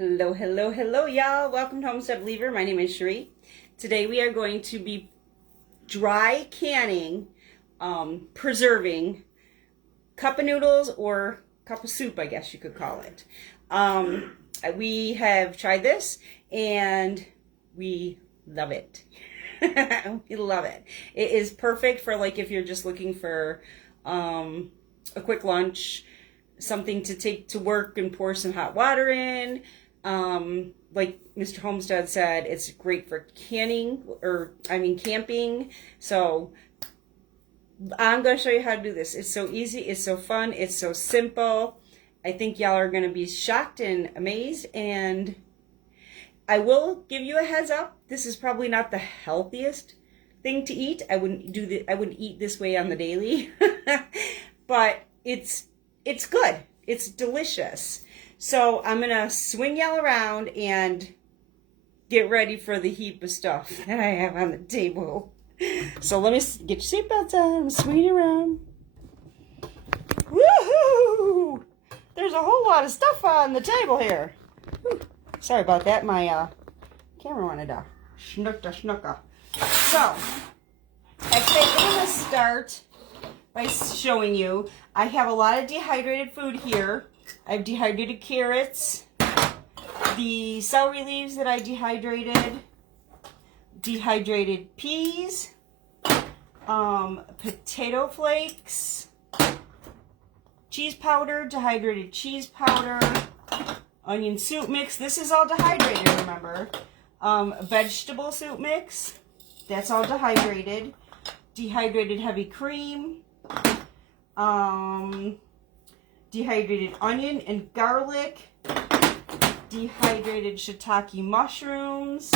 Hello, hello, hello, y'all. Welcome to Homestead Believer. My name is Cherie. Today we are going to be dry canning, preserving cup of noodles or cup of soup, I guess you could call it. We have tried this and we love it. We love it. It is perfect for like if you're just looking for a quick lunch, something to take to work and pour some hot water in. Like Mr. Homestead said, it's great for camping. So I'm going to show you how to do this. It's so easy. It's so fun. It's so simple. I think y'all are going to be shocked and amazed. And I will give you a heads up. This is probably not the healthiest thing to eat. I wouldn't eat this way on the daily, but it's good. It's delicious. So I'm going to swing y'all around and get ready for the heap of stuff that I have on the table. So let me get your seatbelts on. I'm swinging around. Woohoo! There's a whole lot of stuff on the table here. Whew. Sorry about that. My camera wanted to schnucka. So I think I'm going to start by showing you. I have a lot of dehydrated food here. I have dehydrated carrots, the celery leaves that I dehydrated peas, potato flakes, cheese powder, dehydrated cheese powder, onion soup mix. This is all dehydrated, remember. Vegetable soup mix. That's all dehydrated. Dehydrated heavy cream. Dehydrated onion and garlic, dehydrated shiitake mushrooms,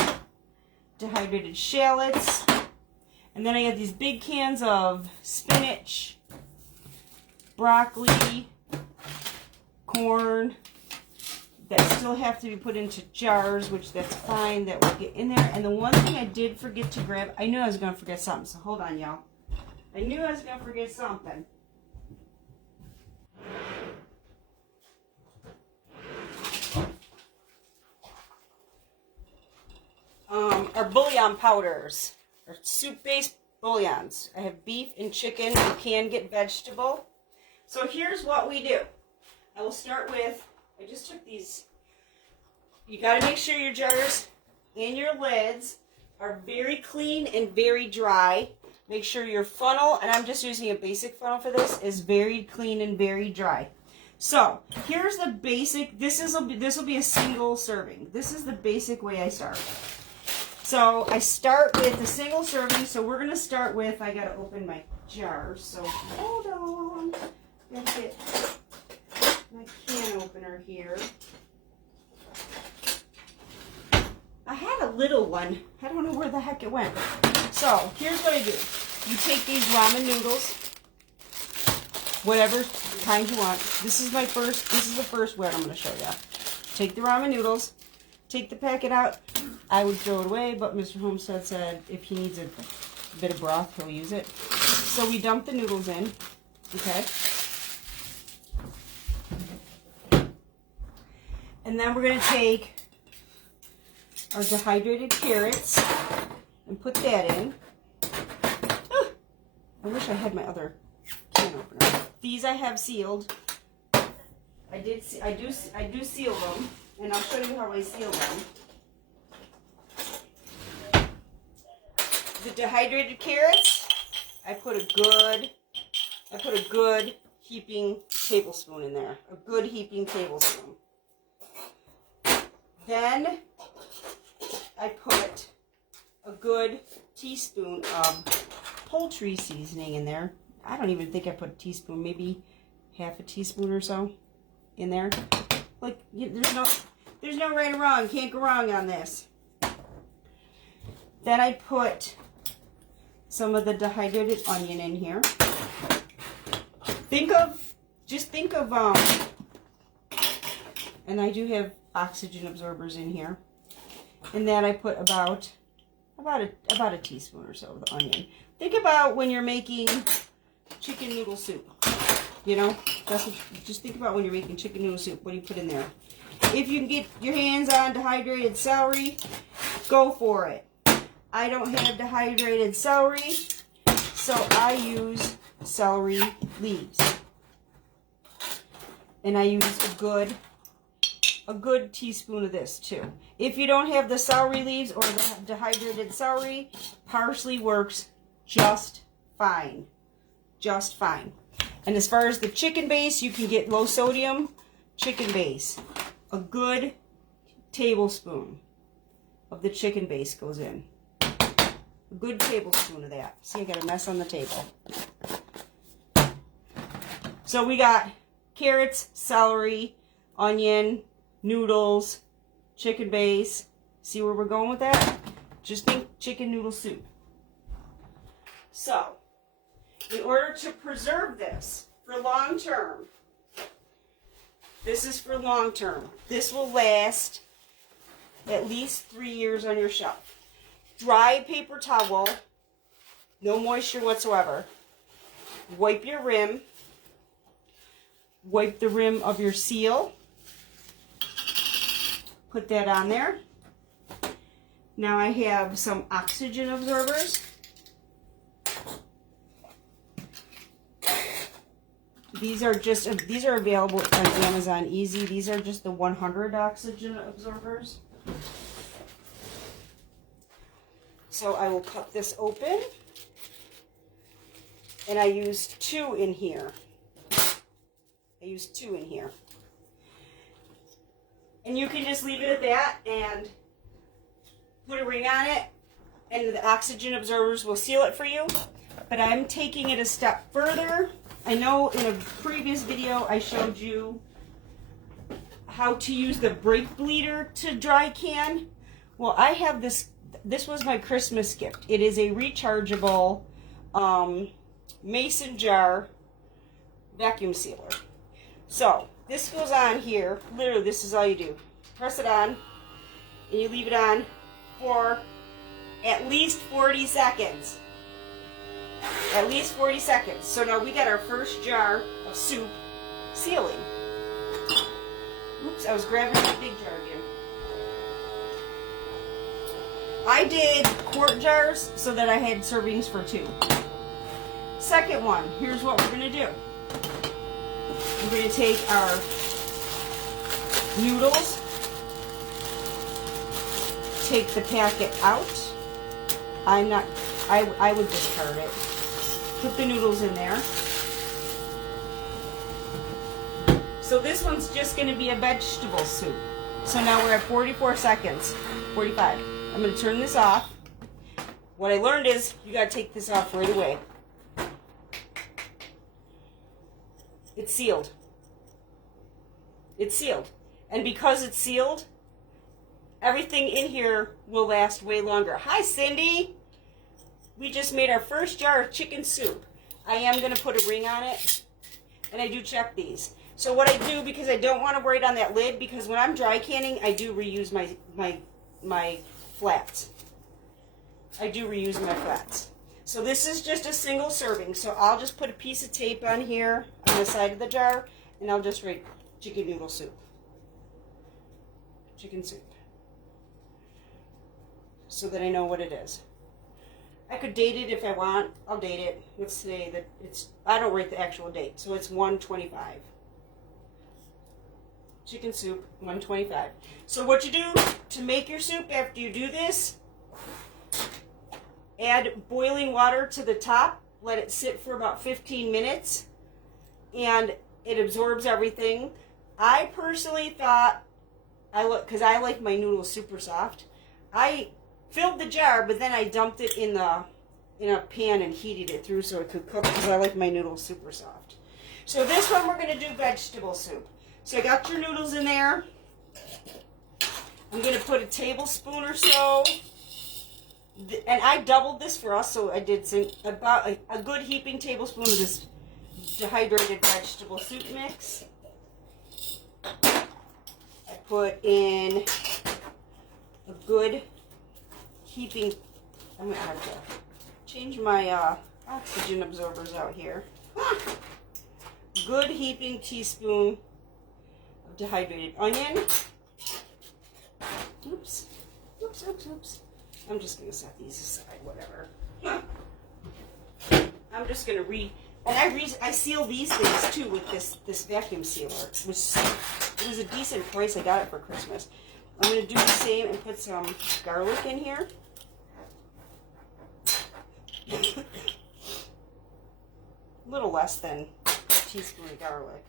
dehydrated shallots, and then I have these big cans of spinach, broccoli, corn that still have to be put into jars, which that's fine, that will get in there. And the one thing I did forget to grab, I knew I was going to forget something, so hold on, y'all. I knew I was going to forget something. Our bouillon powders, or soup-based bouillons. I have beef and chicken. You can get vegetable. So here's what we do. I will start with, I just took these. You got to make sure your jars and your lids are very clean and very dry. Make sure your funnel, and I'm just using a basic funnel for this, is very clean and very dry. So here's the basic. This will be a single serving. This is the basic way I start. So I start with a single serving. So we're gonna start with. I gotta open my jars. So hold on. Gotta get my can opener here. I had a little one. I don't know where the heck it went. So here's what I do. You take these ramen noodles, whatever kind you want. This is the first word I'm going to show you. Take the ramen noodles, take the packet out. I would throw it away, but Mr. Homestead said if he needs a bit of broth, he'll use it. So we dump the noodles in, okay? And then we're going to take our dehydrated carrots and put that in. Oh, I wish I had my other can opener. These I have sealed. I do seal them, and I'll show you how I seal them. The dehydrated carrots, I put a good heaping tablespoon in there. A good heaping tablespoon. Then I put a good teaspoon of poultry seasoning in there. I don't even think I put a teaspoon, maybe half a teaspoon or so in there. Like, there's no right or wrong. Can't go wrong on this. Then I put some of the dehydrated onion in here. Just think of, and I do have oxygen absorbers in here. And then I put about a teaspoon or so of the onion. Think about when you're making chicken noodle soup. You know, just think about when you're making chicken noodle soup. What do you put in there? If you can get your hands on dehydrated celery, go for it. I don't have dehydrated celery, so I use celery leaves. And I use a good teaspoon of this too. If you don't have the celery leaves or the dehydrated celery, parsley works just fine. Just fine. And as far as the chicken base, you can get low sodium chicken base. A good tablespoon of the chicken base goes in. A good tablespoon of that. See, I got a mess on the table. So we got carrots, celery, onion, noodles, chicken base. See where we're going with that? Just think chicken noodle soup. So, in order to preserve this for long term, this is for long term. This will last at least 3 years on your shelf. Dry paper towel, no moisture whatsoever. Wipe your rim. Wipe the rim of your seal. Put that on there. Now I have some oxygen absorbers. These are available on Amazon Easy. These are just the 100 oxygen absorbers. So I will cut this open. And I used 2 in here. And you can just leave it at that and put a ring on it, and the oxygen absorbers will seal it for you. But I'm taking it a step further. I know in a previous video I showed you how to use the brake bleeder to dry can. Well, I have this. This was my Christmas gift. It is a rechargeable mason jar vacuum sealer. So this goes on here. Literally, this is all you do. Press it on, and you leave it on for at least 40 seconds. At least 40 seconds. So now we got our first jar of soup sealing. Oops, I was grabbing the big jar again. I did quart jars so that I had servings for 2. Second one, here's what we're going to do. We're going to take our noodles, take the packet out. I would discard it. Put the noodles in there. So this one's just going to be a vegetable soup. So now we're at 44 seconds, 45. I'm going to turn this off. What I learned is you got to take this off right away. It's sealed. It's sealed. And because it's sealed, everything in here will last way longer. Hi, Cindy. We just made our first jar of chicken soup. I am going to put a ring on it, and I do check these. So what I do, because I don't want to write on that lid, because when I'm dry canning, I do reuse my flats. I do reuse my flats. So this is just a single serving. So I'll just put a piece of tape on here on the side of the jar, and I'll just write chicken noodle soup. Chicken soup. So that I know what it is. I could date it if I want. I'll date it. Let's say that it's, I don't write the actual date. So it's 1/25. Chicken soup, 1/25. So what you do to make your soup after you do this, add boiling water to the top. Let it sit for about 15 minutes. And it absorbs everything. I personally thought, because I like my noodles super soft, I filled the jar, but then I dumped it in a pan and heated it through so it could cook, because I like my noodles super soft. So this one we're going to do vegetable soup. So I got your noodles in there. I'm going to put a tablespoon or so, and I doubled this for us, so I did about a good heaping tablespoon of this dehydrated vegetable soup mix. I put in a good heaping, I'm going to have to change my oxygen absorbers out here. Good heaping teaspoon of dehydrated onion. Oops. Oops, oops, oops. I'm just going to set these aside, whatever. I'm just going to and I seal these things too with this vacuum sealer. It was a decent price. I got it for Christmas. I'm going to do the same and put some garlic in here. A little less than a teaspoon of garlic.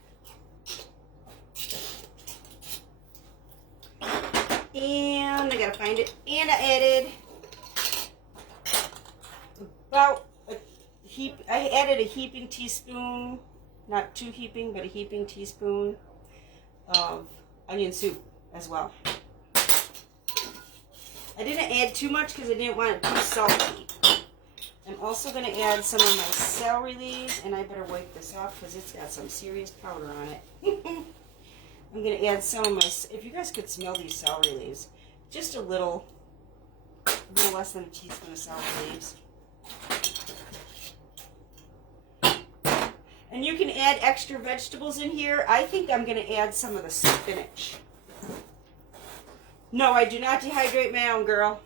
And I gotta find it. And I added about I added a heaping teaspoon, not two heaping, but a heaping teaspoon of onion soup as well. I didn't add too much because I didn't want it too salty. I'm also going to add some of my celery leaves, and I better wipe this off because it's got some serious powder on it. I'm going to add some of my, if you guys could smell these celery leaves, just a little less than a teaspoon of celery leaves. And you can add extra vegetables in here. I think I'm going to add some of the spinach. No, I do not dehydrate my own, girl.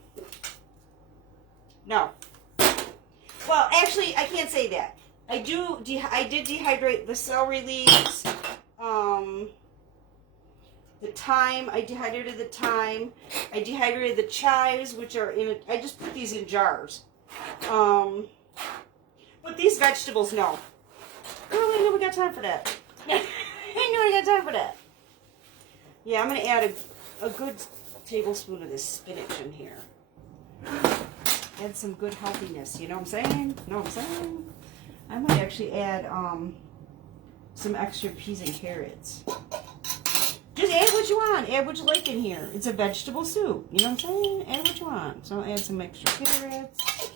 No. Well, actually, I can't say that. I did dehydrate the celery leaves. The thyme, I dehydrated the thyme. I dehydrated the chives, which are I just put these in jars. But these vegetables, no. Girl, I know we got time for that. I know we got time for that. Yeah, I'm going to add a good tablespoon of this spinach in here. Add some good healthiness, you know what I'm saying? Know what I'm saying? I might actually add some extra peas and carrots. Just add what you want. Add what you like in here. It's a vegetable soup. You know what I'm saying? Add what you want. So I'll add some extra carrots.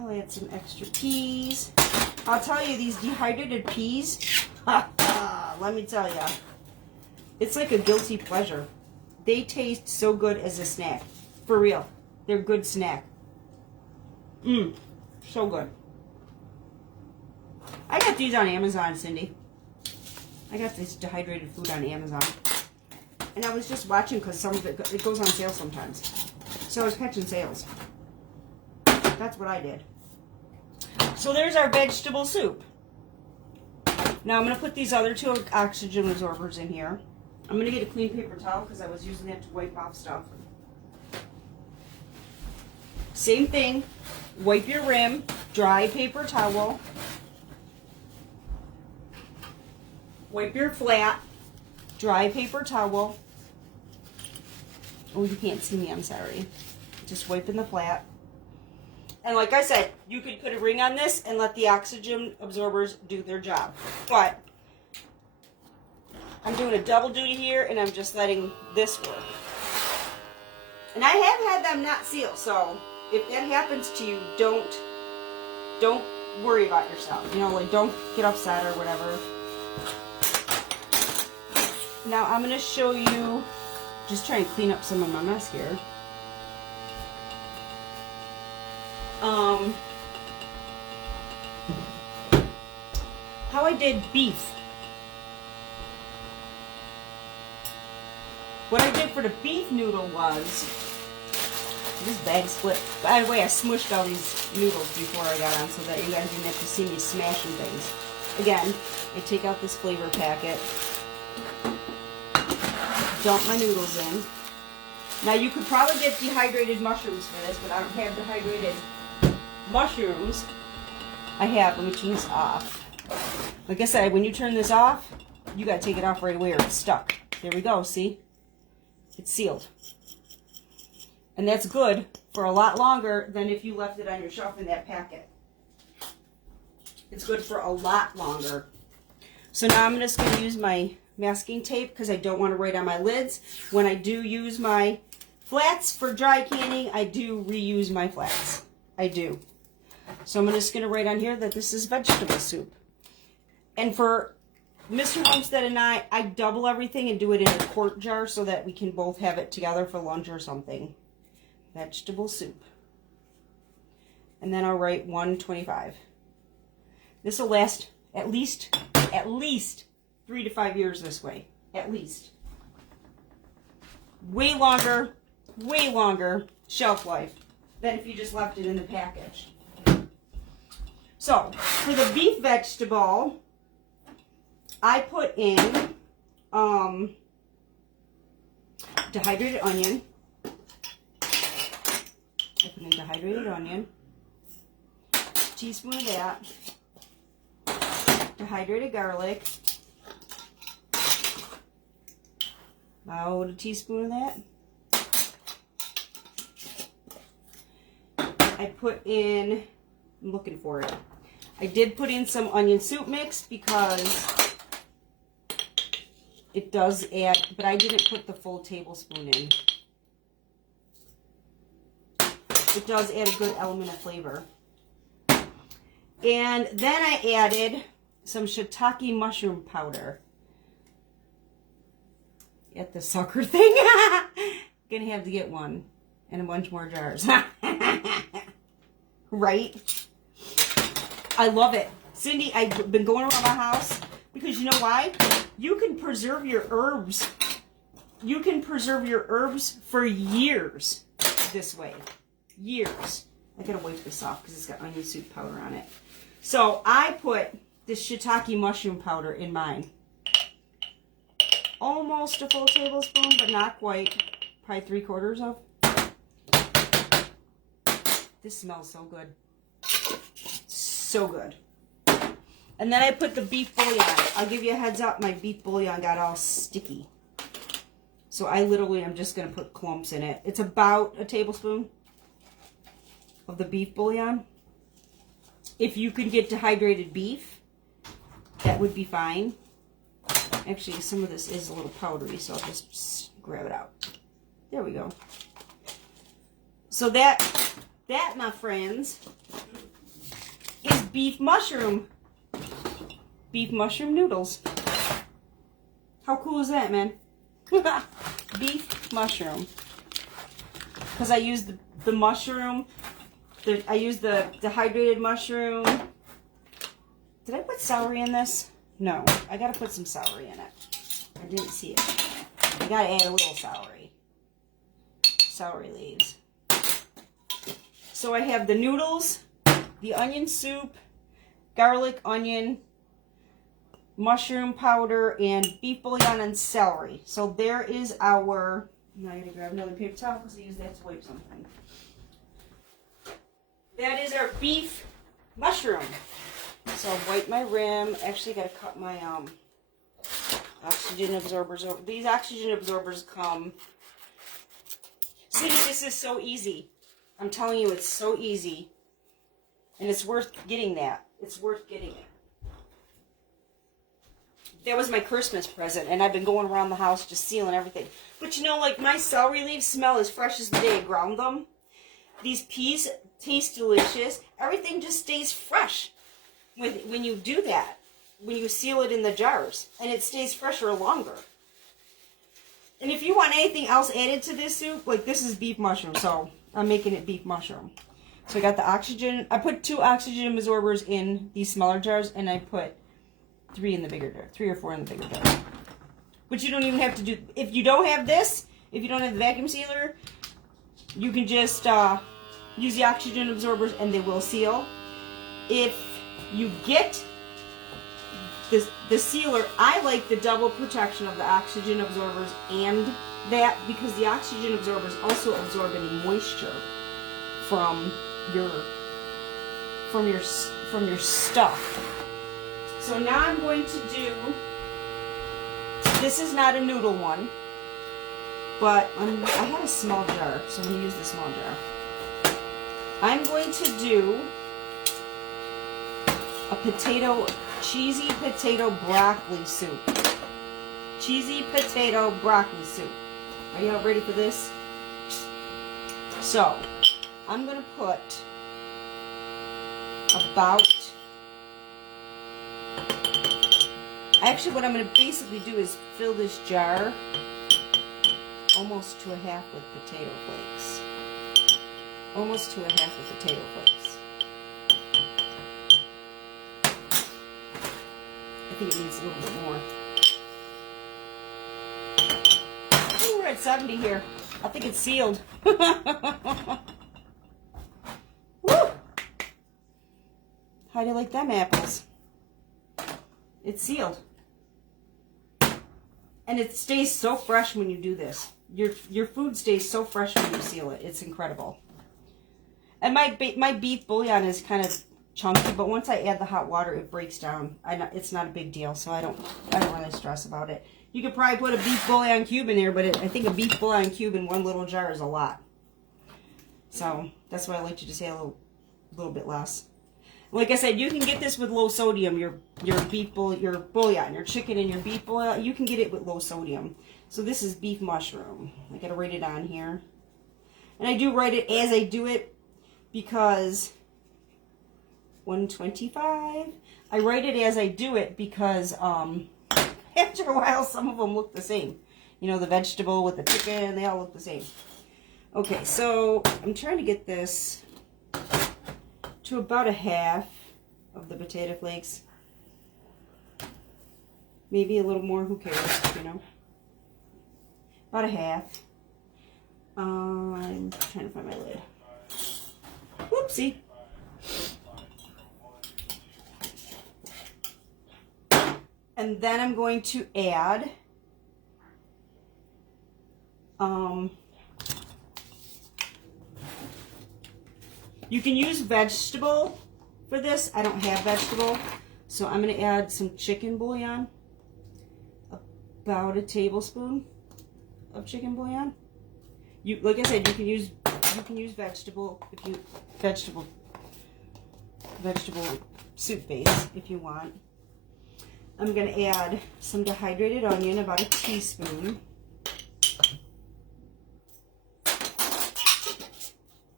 I'll add some extra peas. I'll tell you, these dehydrated peas, let me tell you, it's like a guilty pleasure. They taste so good as a snack. For real. They're a good snack. So good. I got these on Amazon, Cindy. I got this dehydrated food on Amazon. And I was just watching because some of it goes on sale sometimes. So I was catching sales. That's what I did. So there's our vegetable soup. Now I'm going to put these other two oxygen absorbers in here. I'm going to get a clean paper towel because I was using that to wipe off stuff. Same thing. Wipe your rim. Dry paper towel. Wipe your flat. Dry paper towel. Oh, you can't see me. I'm sorry. Just wiping the flat. And like I said, you could put a ring on this and let the oxygen absorbers do their job. But I'm doing a double duty here, and I'm just letting this work. And I have had them not seal, so if that happens to you, don't worry about yourself. You know, like don't get upset or whatever. Now I'm going to show you, just try and clean up some of my mess here. How I did beef. What I did for the beef noodle was, this bag split. By the way, I smushed all these noodles before I got on so that you guys didn't have to see me smashing things. Again, I take out this flavor packet, dump my noodles in. Now you could probably get dehydrated mushrooms for this, but I don't have dehydrated mushrooms. I have, let me turn this off. Like I said, when you turn this off, you gotta take it off right away or it's stuck. There we go, see? It's sealed. And that's good for a lot longer than if you left it on your shelf in that packet. It's good for a lot longer. So now I'm just gonna use my masking tape because I don't want to write on my lids. When I do use my flats for dry canning, I do reuse my flats. I do. So I'm just going to write on here that this is vegetable soup. And for Mr. Homestead and I double everything and do it in a quart jar so that we can both have it together for lunch or something. Vegetable soup. And then I'll write $1.25. This will last at least 3 to 5 years this way, at least. Way longer shelf life than if you just left it in the package. So, for the beef vegetable, I put in dehydrated onion. Teaspoon of that. Dehydrated garlic. About a teaspoon of that. I put in, I'm looking for it. I did put in some onion soup mix because it does add, but I didn't put the full tablespoon in. It does add a good element of flavor. And then I added some shiitake mushroom powder. At the sucker thing. Gonna have to get one and a bunch more jars. Right? I love it. Cindy, I've been going around my house because you know why? You can preserve your herbs. You can preserve your herbs for years this way. Years. I gotta wipe this off because it's got onion soup powder on it. So I put this shiitake mushroom powder in mine. Almost a full tablespoon, but not quite. Probably 3/4 of. This smells so good. So good. And then I put the beef bouillon. I'll give you a heads up, my beef bouillon got all sticky. So I literally am just going to put clumps in it. It's about a tablespoon of the beef bouillon. If you can get dehydrated beef, that would be fine. Actually, some of this is a little powdery, so I'll just grab it out. There we go. So that, my friends, is beef mushroom. Beef mushroom noodles. How cool is that, man? Beef mushroom. Because I used the mushroom. I used the dehydrated mushroom. Did I put celery in this? No. I gotta put some celery in it. I didn't see it. I gotta add a little celery. Celery leaves. So I have the noodles, the onion soup, garlic, onion, mushroom powder, and beef bouillon and celery. So there is our, now I gotta grab another paper towel because I use that to wipe something. That is our beef mushroom. So I'll wipe my rim. Actually, gotta cut my oxygen absorbers over. These oxygen absorbers come. See, this is so easy. I'm telling you, it's so easy. And it's worth getting that. It's worth getting it. That was my Christmas present, and I've been going around the house just sealing everything. But you know, like, my celery leaves smell as fresh as the day I ground them. These peas taste delicious. Everything just stays fresh when you do that. When you seal it in the jars. And it stays fresher longer. And if you want anything else added to this soup, like, this is beef mushroom, so I'm making it beef mushroom. So I got the oxygen. I put 2 oxygen absorbers in these smaller jars, and I put 3 in the bigger jar. 3 or 4 in the bigger jar. But you don't even have to do, if you don't have this, if you don't have the vacuum sealer, you can just use the oxygen absorbers and they will seal. If you get the sealer, I like the double protection of the oxygen absorbers and that, because the oxygen absorbers also absorb any moisture from your stuff. So now I'm going to do, this is not a noodle one, but I had a small jar, so I'm going to use the small jar. I'm going to do a cheesy potato broccoli soup. Cheesy potato broccoli soup. Are you all ready for this? So, I'm going to put about, actually what I'm going to basically do is fill this jar almost to a half with potato flakes. Almost to a half with potato flakes. I think it needs a little bit more. at 70 here. I think it's sealed. Woo! How do you like them apples? It's sealed. And it stays so fresh when you do this. Your food stays so fresh when you seal it. It's incredible. And my beef bouillon is kind of chunky, but once I add the hot water, it breaks down. It's not a big deal, so I don't really stress about it. You could probably put a beef bouillon cube in there, but I think a beef bouillon cube in one little jar is a lot. So that's why I like to just add a little bit less. Like I said, you can get this with low sodium. Your bouillon, your chicken and your beef bouillon, you can get it with low sodium. So this is beef mushroom. I gotta write it on here, and I do write it as I do it because 125. I write it as I do it because after a while, some of them look the same. You know, the vegetable with the chicken, they all look the same. Okay, so I'm trying to get this to about a half of the potato flakes. Maybe a little more, who cares, you know. About a half. I'm trying to find my lid. Whoopsie. And then I'm going to add you can use vegetable for this. I don't have vegetable, so I'm going to add some chicken bouillon, about a tablespoon of chicken bouillon. Like I said, you can use vegetable vegetable soup base if you want. I'm going to add some dehydrated onion, about a teaspoon.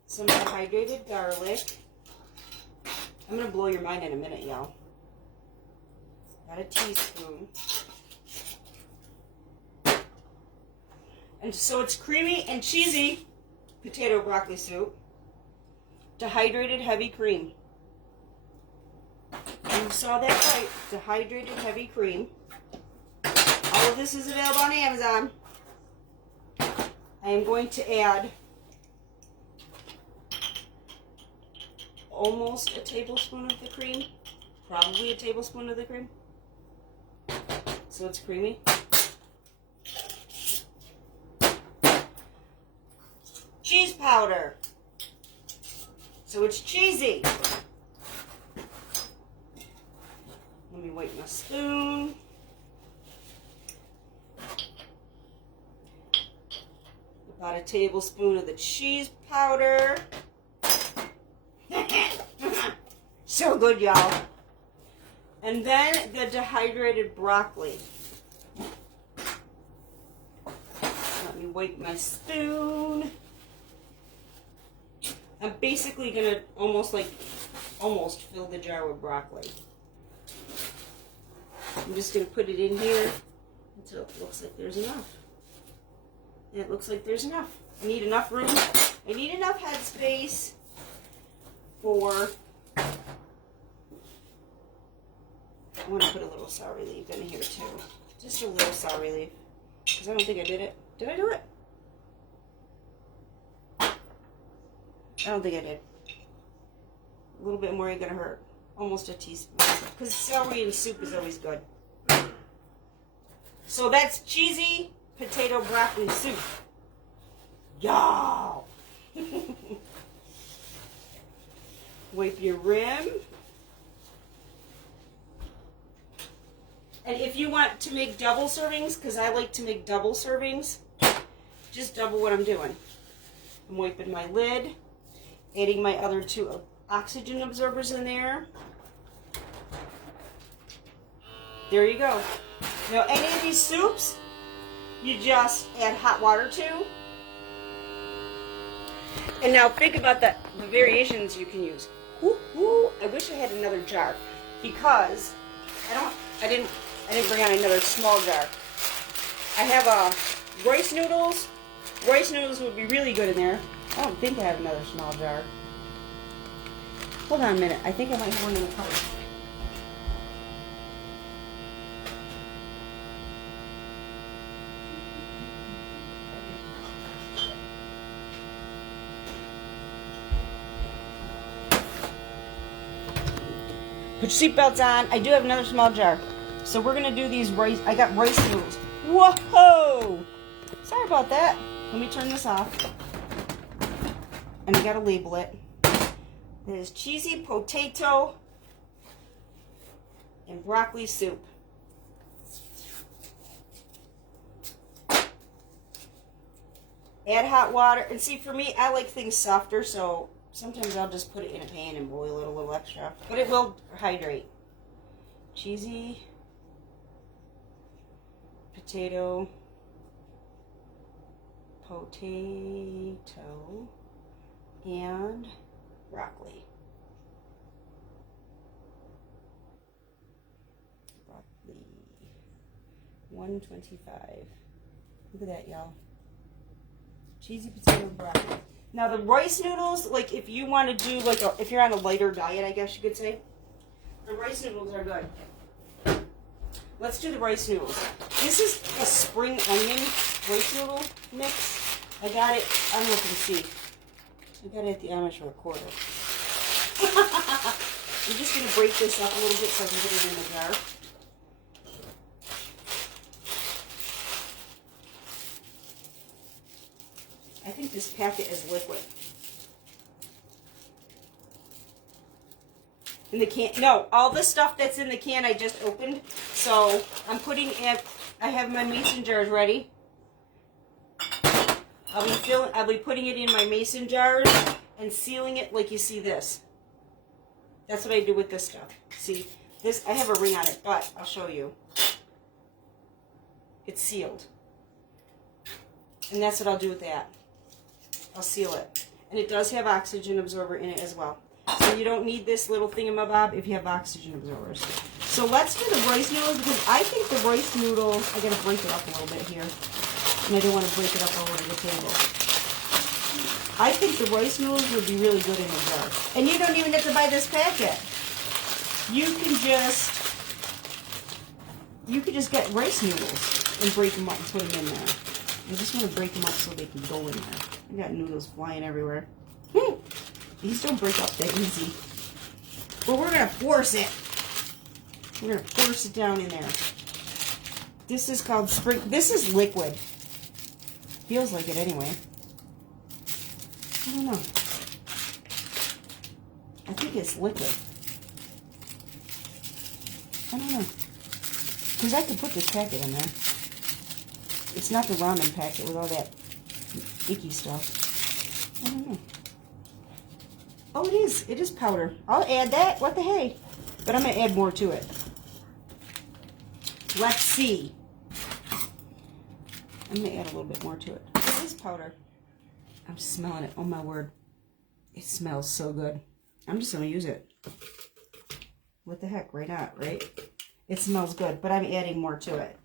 Some dehydrated garlic. I'm going to blow your mind in a minute, y'all. About a teaspoon. And so it's creamy and cheesy potato broccoli soup. Dehydrated heavy cream. You saw that right. Dehydrated heavy cream. All of this is available on Amazon. I am going to add almost a tablespoon of the cream. Probably a tablespoon of the cream. So it's creamy. Cheese powder. So it's cheesy. Let me wipe my spoon. About a tablespoon of the cheese powder. So good, y'all. And then the dehydrated broccoli. Let me wipe my spoon. I'm basically gonna almost fill the jar with broccoli. I'm just going to put it in here until it looks like there's enough. And it looks like there's enough. I need enough room. I need enough headspace for... I want to put a little celery leaf in here too. Just a little celery leaf. Because I don't think I did it. Did I do it? I don't think I did. A little bit more ain't going to hurt. Almost a teaspoon. Because celery in soup is always good. So that's cheesy potato broccoli soup. Y'all. Wipe your rim. And if you want to make double servings, because I like to make double servings, just double what I'm doing. I'm wiping my lid, adding my other 2 oxygen absorbers in there. There you go. Now, any of these soups, you just add hot water to. And now think about the variations you can use. I wish I had another jar because I didn't bring out another small jar. I have rice noodles. Rice noodles would be really good in there. I don't think I have another small jar. Hold on a minute. I think I might have one in the cupboard. Put your seatbelts on. I do have another small jar. So we're going to do these rice. I got rice noodles. Whoa! Sorry about that. Let me turn this off. And I got to label it. It is cheesy potato and broccoli soup. Add hot water. And see, for me, I like things softer, so sometimes I'll just put it in a pan and boil it a little extra. But it will hydrate. Cheesy potato and broccoli. Broccoli. 125. Look at that, y'all. Cheesy potato broccoli. Now the rice noodles, like if you want to do like if you're on a lighter diet, I guess you could say, the rice noodles are good. Let's do the rice noodles. This is a spring onion rice noodle mix. I got it, I don't know if you can see. I got it at the amateur recorder. I'm just going to break this up a little bit so I can get it in the jar. I think this packet is liquid. In the can, no, all the stuff that's in the can I just opened. So I'm putting it, I have my mason jars ready. I'll be putting it in my mason jars and sealing it like you see this. That's what I do with this stuff. See, this, I have a ring on it, but I'll show you. It's sealed. And that's what I'll do with that. I'll seal it. And it does have oxygen absorber in it as well. So you don't need this little thingamabob if you have oxygen absorbers. So let's do the rice noodles, because I think the rice noodles, I gotta break it up a little bit here. And I don't want to break it up all over the table. I think the rice noodles would be really good in a jar. And you don't even have to buy this packet. You could just get rice noodles and break them up and put them in there. I just want to break them up so they can go in there. I got noodles flying everywhere. These don't break up that easy. But we're going to force it. We're going to force it down in there. This is called spring. This is liquid. Feels like it anyway. I don't know. I think it's liquid. I don't know. Because I could put this packet in there. It's not the ramen packet with all that icky stuff. I don't know. Oh, it is. It is powder. I'll add that. What the hey? But I'm going to add more to it. Let's see. I'm going to add a little bit more to it. It is powder. I'm smelling it. Oh, my word. It smells so good. I'm just going to use it. What the heck? Why not, right? It smells good, but I'm adding more to it.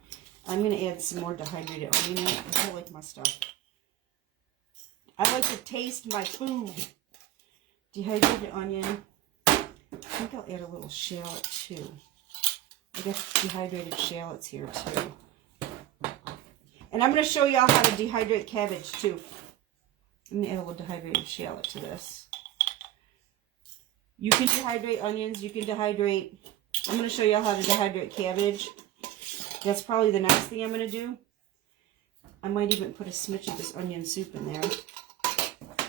I'm going to add some more dehydrated onion. I like my stuff. I like to taste my food. Dehydrated onion. I think I'll add a little shallot too. I got dehydrated shallots here too. And I'm going to show y'all how to dehydrate cabbage too. I'm going to add a little dehydrated shallot to this. You can dehydrate onions. You can dehydrate... I'm going to show y'all how to dehydrate cabbage. That's probably the next thing I'm going to do. I might even put a smidge of this onion soup in there.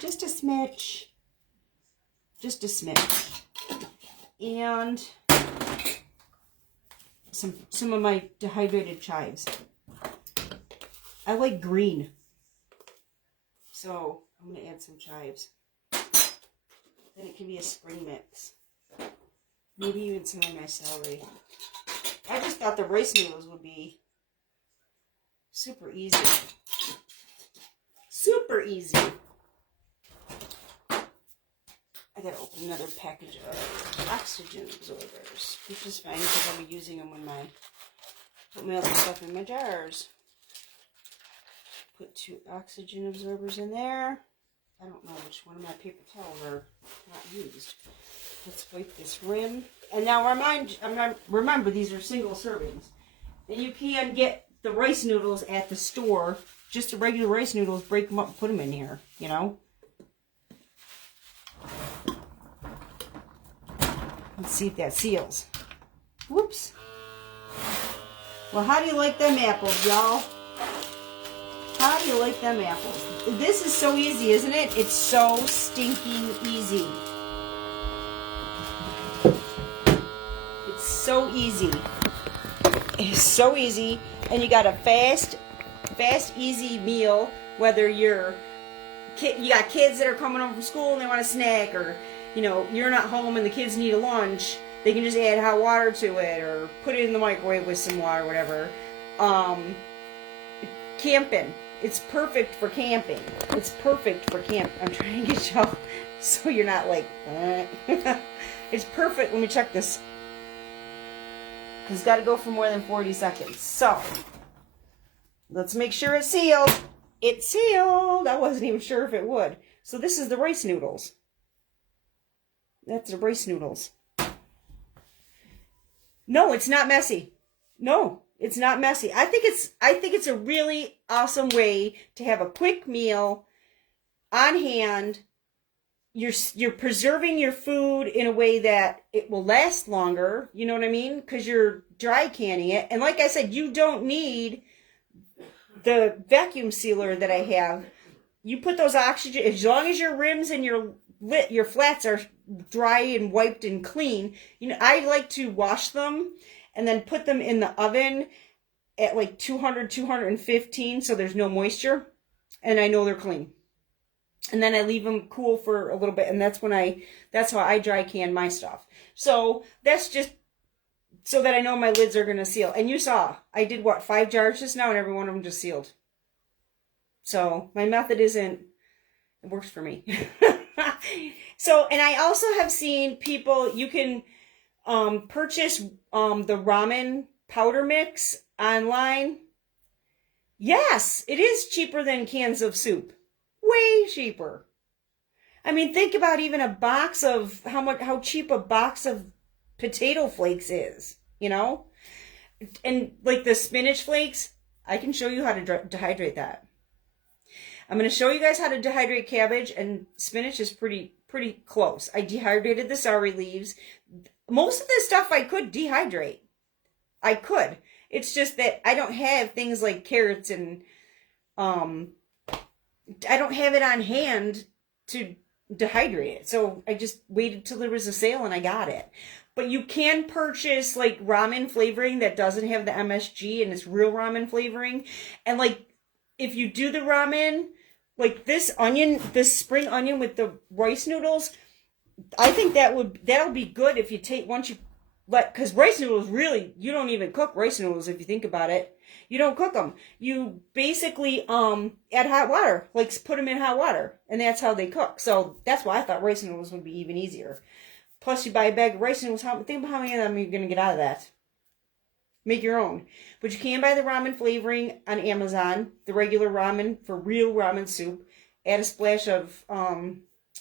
Just a smidge. Just a smidge. And some of my dehydrated chives. I like green. So I'm going to add some chives. Then it can be a spring mix. Maybe even some of my celery. I just thought the rice noodles would be super easy. Super easy. I gotta open another package of oxygen absorbers, which is fine because I'll be using them when put my other stuff in my jars. Put 2 oxygen absorbers in there. I don't know which one of my paper towels are not used. Let's wipe this rim. And now remember, these are single servings. And you can get the rice noodles at the store. Just the regular rice noodles, break them up and put them in here, you know. Let's see if that seals. Whoops. Well, how do you like them apples, y'all? How do you like them apples? This is so easy, isn't it? It's so stinking easy. It's so easy. It's so easy. And you got a fast, easy meal, whether you got kids that are coming home from school and they want a snack, or you're not home and the kids need a lunch. They can just add hot water to it or put it in the microwave with some water, whatever. Camping. It's perfect for camping. It's perfect for camp. I'm trying to get y'all so you're not like, It's perfect. Let me check this. It's got to go for more than 40 seconds. So, let's make sure it's sealed. It's sealed. I wasn't even sure if it would. So this is the rice noodles. That's the rice noodles. No, it's not messy. No, it's not messy. I think it's a really awesome way to have a quick meal on hand. You're preserving your food in a way that it will last longer. You know what I mean? Because you're dry canning it. And like I said, you don't need the vacuum sealer that I have. You put those oxygen, as long as your rims and your flats are dry and wiped and clean. I like to wash them and then put them in the oven at like 200, 215, so there's no moisture, and I know they're clean. And then I leave them cool for a little bit, and that's how I dry can my stuff. So that's just so that I know my lids are going to seal. And you saw, I did 5 jars just now, and every one of them just sealed. So my method it works for me. So, and I also have seen people, you can purchase the ramen powder mix online. Yes, it is cheaper than cans of soup. Way cheaper. I mean, think about even a box of how cheap a box of potato flakes is, And like the spinach flakes, I can show you how to dehydrate that. I'm going to show you guys how to dehydrate cabbage, and spinach is pretty close. I dehydrated the celery leaves. Most of this stuff I could dehydrate. I could. It's just that I don't have things like carrots and I don't have it on hand to dehydrate it. So I just waited till there was a sale and I got it. But you can purchase like ramen flavoring that doesn't have the MSG and it's real ramen flavoring. And like if you do the ramen, like this spring onion with the rice noodles, I think that'll be good if you because rice noodles really, you don't even cook rice noodles if you think about it. You don't cook them. You basically add hot water, like put them in hot water, and that's how they cook. So that's why I thought rice noodles would be even easier. Plus, you buy a bag of rice noodles. Think about how many of them you're gonna get out of that. Make your own, but you can buy the ramen flavoring on Amazon. The regular ramen for real ramen soup. Add a splash of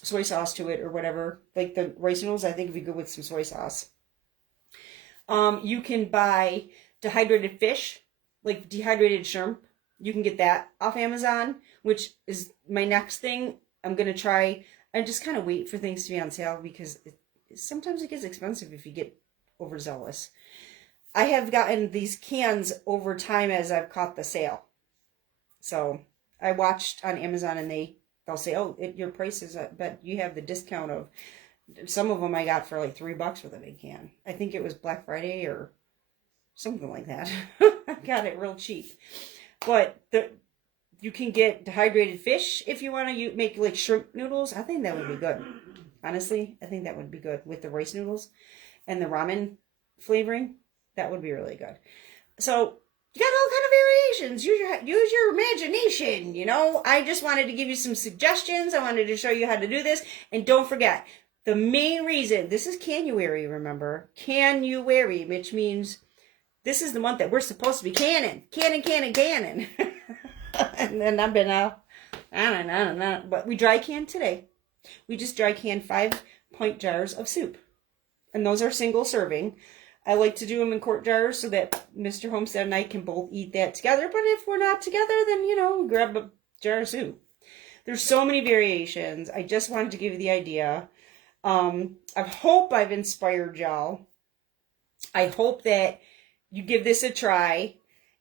soy sauce to it or whatever. Like the rice noodles, I think would be good with some soy sauce. You can buy dehydrated fish, like dehydrated shrimp. You can get that off Amazon, which is my next thing. I'm going to try and just kind of wait for things to be on sale because sometimes it gets expensive if you get overzealous. I have gotten these cans over time as I've caught the sale. So I watched on Amazon and they'll say, oh, your price is, but you have the discount of, some of them I got for like $3 for the big can. I think it was Black Friday or something like that. I got it real cheap. But you can get dehydrated fish if you want to make like shrimp noodles. I think that would be good. Honestly, I think that would be good with the rice noodles and the ramen flavoring. That would be really good. So you got all kind of variations. Use your imagination, I just wanted to give you some suggestions. I wanted to show you how to do this. And don't forget, the main reason, this is Canuary, remember? Canuary, which means this is the month that we're supposed to be canning. Canning. And then I've been I don't know. But we dry canned today. We just dry canned 5-pint jars of soup. And those are single serving. I like to do them in quart jars so that Mr. Homestead and I can both eat that together. But if we're not together, then, grab a jar of soup. There's so many variations. I just wanted to give you the idea. I hope I've inspired y'all. I hope that you give this a try.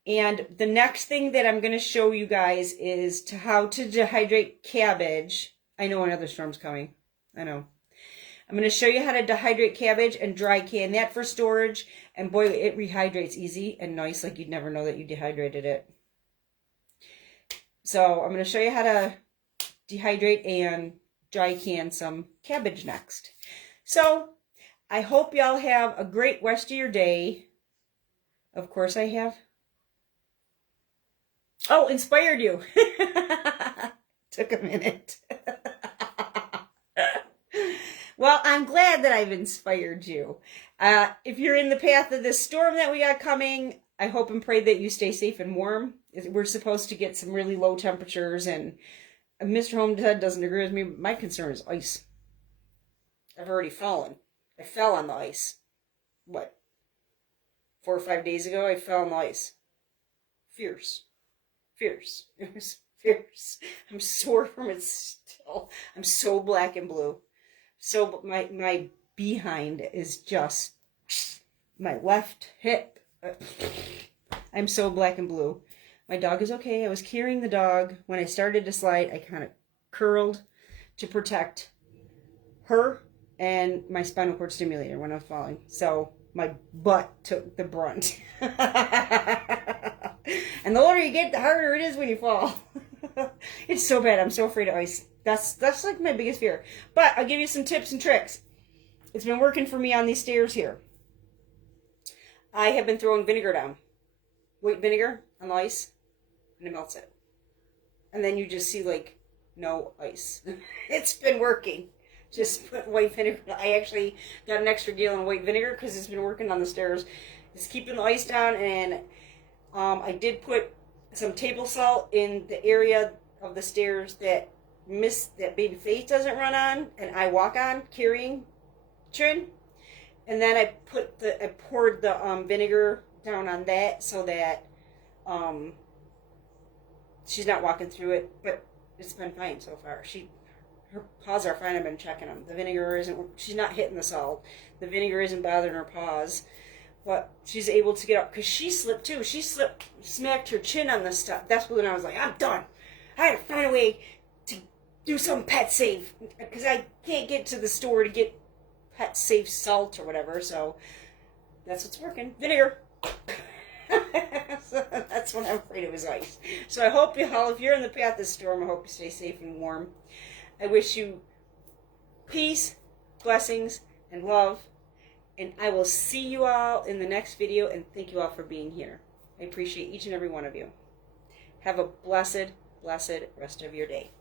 And the next thing that I'm going to show you guys is how to dehydrate cabbage. I know another storm's coming. I know. I'm going to show you how to dehydrate cabbage and dry can that for storage. And boy, it rehydrates easy and nice, like you'd never know that you dehydrated it. So I'm going to show you how to dehydrate and dry can some cabbage next. So I hope y'all have a great rest of your day. Of course I have. Oh, inspired you. Took a minute. Well, I'm glad that I've inspired you. If you're in the path of this storm that we got coming, I hope and pray that you stay safe and warm. We're supposed to get some really low temperatures, and Mr. Homestead doesn't agree with me. My concern is ice. I've already fallen. I fell on the ice. What? 4 or 5 days ago, I fell on the ice. Fierce. Fierce. It was fierce. I'm sore from it still. I'm so black and blue. So my behind is just my left hip. I'm so black and blue. My dog is okay. I was carrying the dog. When I started to slide, I kind of curled to protect her and my spinal cord stimulator when I was falling. So my butt took the brunt. And the older you get, the harder it is when you fall. It's so bad. I'm so afraid of ice. That's like my biggest fear. But I'll give you some tips and tricks. It's been working for me on these stairs here. I have been throwing vinegar down. White vinegar on the ice. And it melts it. And then you just see like no ice. It's been working. Just put white vinegar. I actually got an extra gallon of white vinegar because it's been working on the stairs. It's keeping the ice down, and I did put some table salt in the area of the stairs that baby Faith doesn't run on, and I walk on carrying Trin. And then I poured the vinegar down on that so that she's not walking through it, but it's been fine so far. Her paws are fine. I've been checking them. The vinegar she's not hitting the salt. The vinegar isn't bothering her paws. But she's able to get up, because she slipped too. She smacked her chin on the stuff. That's when I was like, I'm done. I had to find a way to do some pet safe, because I can't get to the store to get pet safe salt or whatever. So that's what's working. Vinegar. So that's what I'm afraid of, is ice. So I hope y'all, if you're in the path of the storm, I hope you stay safe and warm. I wish you peace, blessings, and love. And I will see you all in the next video, and thank you all for being here. I appreciate each and every one of you. Have a blessed, blessed rest of your day.